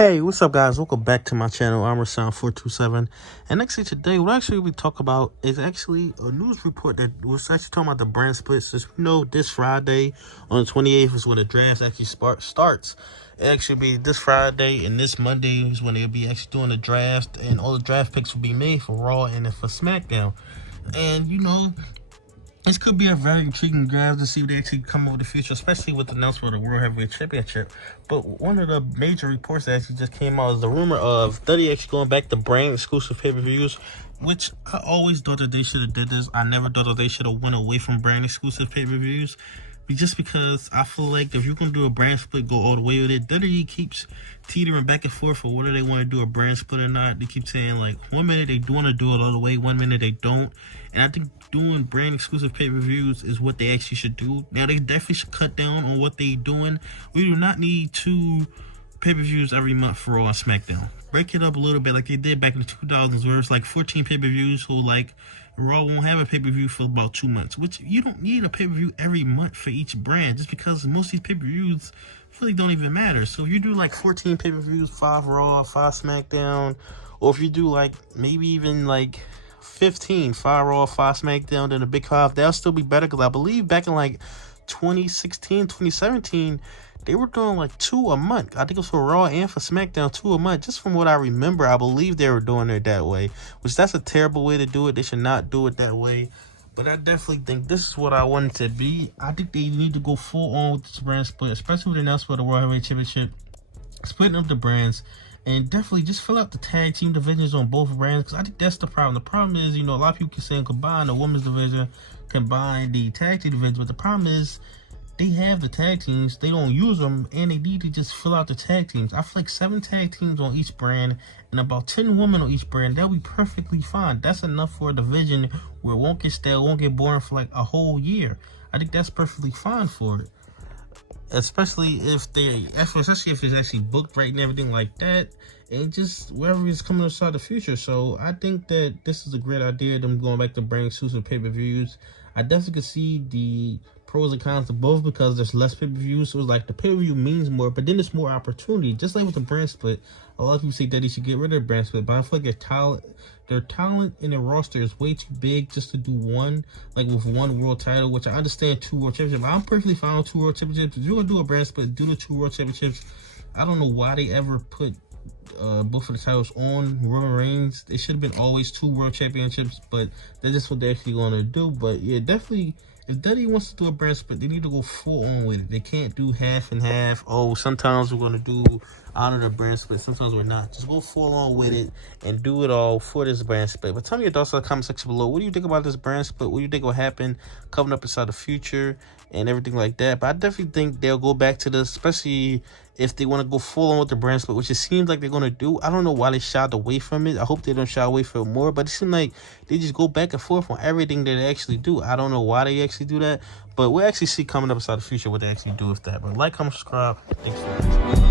Hey, what's up, guys? Welcome back to my channel, Armor Sound 427. And actually, today, what actually we talk about is actually a news report that was actually talking about the brand splits. As we know, this Friday on the 28th is when the draft actually starts. It actually be this Friday and this Monday is when they'll be actually doing the draft, and all the draft picks will be made for Raw and for SmackDown. And this could be a very intriguing draft to see what they actually come over the future, especially with the announcement of the World Heavyweight Championship. But one of the major reports that actually just came out is the rumor of WWE actually going back to brand exclusive pay-per-views, which I always thought that they should have did this. I never thought that they should have went away from brand exclusive pay-per-views. Just because I feel like if you're going to do a brand split, go all the way with it. WWE keeps teetering back and forth for whether they want to do a brand split or not. They keep saying, like, 1 minute they do want to do it all the way, 1 minute they don't. And I think doing brand exclusive pay-per-views is what they actually should do. Now, they definitely should cut down on what they're doing. We do not need 2 pay-per-views every month for Raw and SmackDown. Break it up a little bit like they did back in the 2000s, where it's like 14 pay-per-views, so like Raw won't have a pay-per-view for about 2 months, which you don't need a pay-per-view every month for each brand, just because most of these pay-per-views really don't even matter. So if you do like 14 pay-per-views, 5 Raw, 5 SmackDown, or if you do like maybe even like 15, 5 Raw, 5 SmackDown, then a big 5, that'll still be better, because I believe back in like 2016, 2017, they were doing like 2 a month. I think it was for Raw and for SmackDown, 2 a month. Just from what I remember, I believe they were doing it that way, which that's a terrible way to do it. They should not do it that way. But I definitely think this is what I want it to be. I think they need to go full on with this brand split, especially with the announcement of the World Heavyweight Championship, splitting up the brands. And definitely just fill out the tag team divisions on both brands, because I think that's the problem. The problem is, a lot of people can say combine the women's division, combine the tag team division, but the problem is they have the tag teams, they don't use them, and they need to just fill out the tag teams. I feel like 7 tag teams on each brand and about 10 women on each brand. That'll be perfectly fine. That's enough for a division where it won't get stale, won't get boring for like a whole year. I think that's perfectly fine for it. Especially if it's actually booked right and everything like that, and just wherever is coming inside the future. So I think that this is a great idea, them going back to brand exclusive pay-per-views. I definitely could see the pros and cons of both, because there's less pay-per-views, so it's like the pay-per-view means more, but then there's more opportunity. Just like with the brand split, a lot of people say that they should get rid of the brand split, but I feel like their talent in their roster is way too big just to do one, like with 1 world title, which I understand 2 world championships. I'm perfectly fine with 2 world championships. If you're gonna do a brand split, do the 2 world championships. I don't know why they ever put both of the titles on Roman Reigns. They should have been always 2 world championships, but that's just what they're actually going to do. But yeah, definitely, if WWE wants to do a brand split, they need to go full on with it. They can't do half and half. Oh, sometimes we're going to do honor the brand split, sometimes we're not. Just go full on with it and do it all for this brand split. But tell me your thoughts in the comment section below. What do you think about this brand split? What do you think will happen coming up inside the future and everything like that? But I definitely think they'll go back to this, especially if they want to go full on with the brand split, which it seems like they're going to do. I don't know why they shied away from it. I hope they don't shy away from it more, but it seems like they just go back and forth on everything that they actually do. I don't know why they actually do that, but we'll actually see coming up inside the future what they actually do with that. But like, comment, subscribe. Thanks for watching.